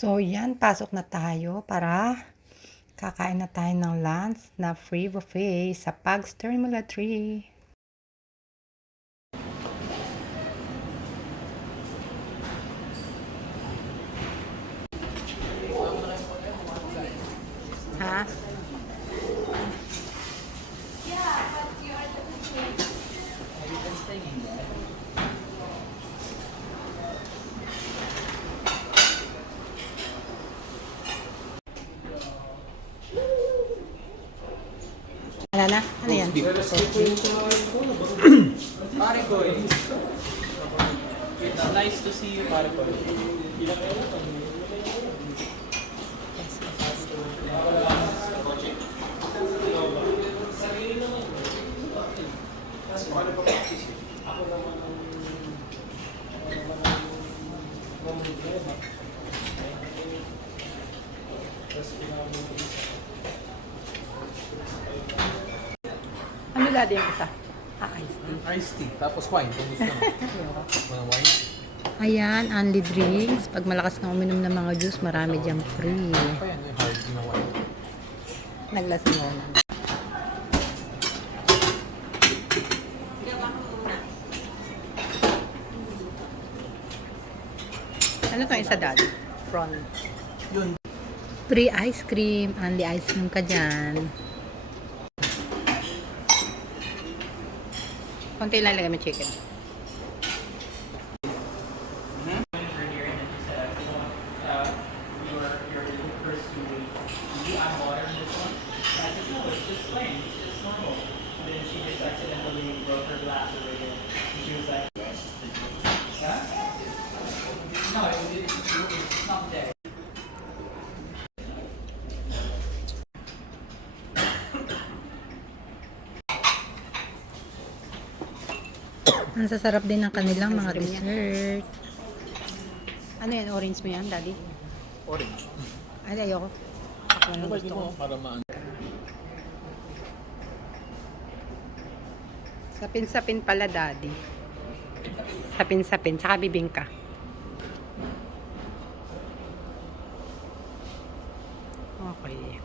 So, yan, pasok na tayo para kakain na tayo ng lunch na free buffet sa Pags Terminal 3. Ha? Ano na? Ano yan? Pare ko eh. It's nice to see you, pare ko. Ano dati yung isa? Iced tea. Iced tea, tapos wine. Kung gusto mo. Mga wine. Ayan, only drinks. Pag malakas na uminom ng mga juice, marami diyang free. Pa yan, yung hard na wine. Naglasing ako na. Ano to isa dad? Prawn. Yun. Free ice cream. Only ice cream ka dyan. Konti lang lagay mo chicken. Ang sasarap din ng kanilang mga dessert. Ano yan? Orange mo yan, daddy? Orange. Ay, ayoko. Ako lang Pwede gusto ko. mo para maan. Sapin-sapin pala, daddy. Sapin-sapin. Saka bibingka. Okay.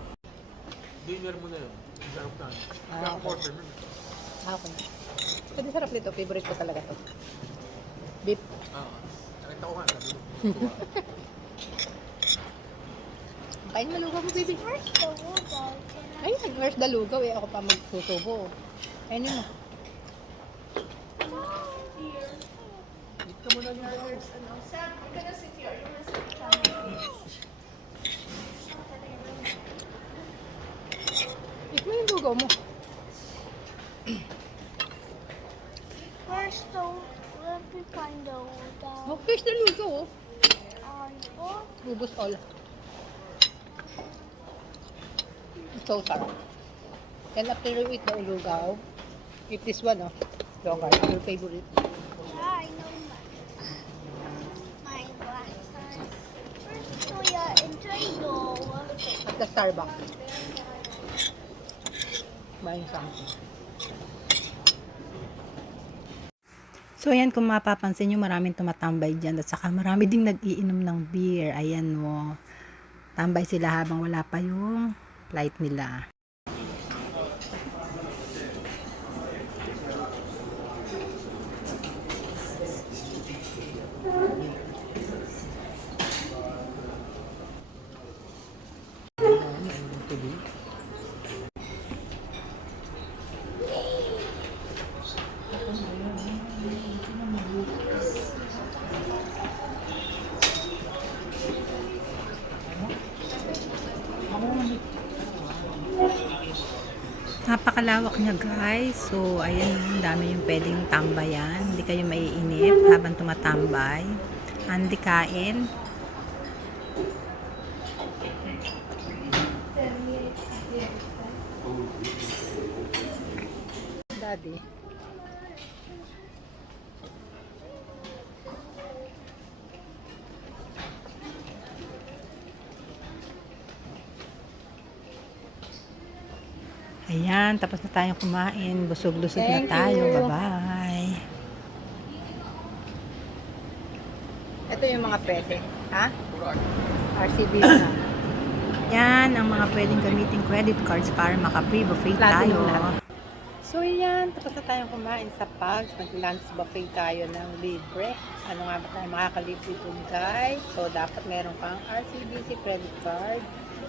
Dinner mo na yun. Sarap na. Ah, okay. Order mo. Okay. Pwede sarap nito. Favorite ko talaga to. Beef. Nakita ko nga. Sabi mo. Kain malugaw mo, baby. Where's the lugaw? Ayun, where's the lugaw eh? Ako pa magsusubo. Ayun yun. Eat ka muna yung bawal. Sam, I'm gonna sit here. You wanna sit down? Eat mo yung lugaw mo. Where's the? Let me find the lugaw. Oh, here's the lugaw oh. Oh, Ubus all. So sarap. Then after you eat the lugaw, eat this one oh. Yogurt, your favorite. yeah, I know my glasses. Where's Toya and Trado? At the Starbucks. Buying something. So ayan, kung mapapansin nyo, maraming tumatambay dyan. At saka marami ding nag-iinom ng beer. Ayan mo. Tambay sila habang wala pa yung flight nila. Napakalawak niya guys. So ayan, ang dami yung pwedeng tambayan. Hindi kayo maiinip habang tumatambay. Andi kain. Daddy. Ayan, tapos na tayong kumain. Busog-lusog na tayo. Bye-bye. Ito yung mga pwede. Ha? RCB na. Yan ang mga pwedeng gamitin credit cards para maka-free buffet tayo. So yan, tapos na tayong kumain sa Pugs. Nag-lunch buffet tayo ng libre. Ano nga ba tayo makakalibre dun guys? So dapat meron kang RCBC credit card.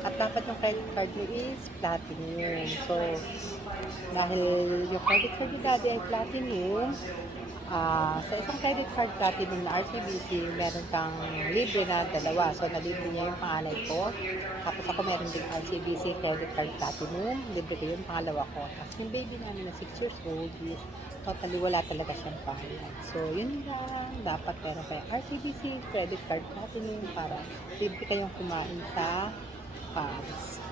At dapat yung credit card mo is platinum. So dahil yung credit card ni Daddy ay platinum, sa isang credit card platinum na RCBC, meron kang libre na dalawa. So, nalibre niya yung panganay ko. Tapos ako meron din RCBC credit card platinum. Libre ko yung pangalawa ko. Tapos yung baby namin na 6 years old is totally wala talaga siyang bayad. So, yun lang. Dapat meron kayong RCBC credit card platinum para libre kayong kumain sa Pugs.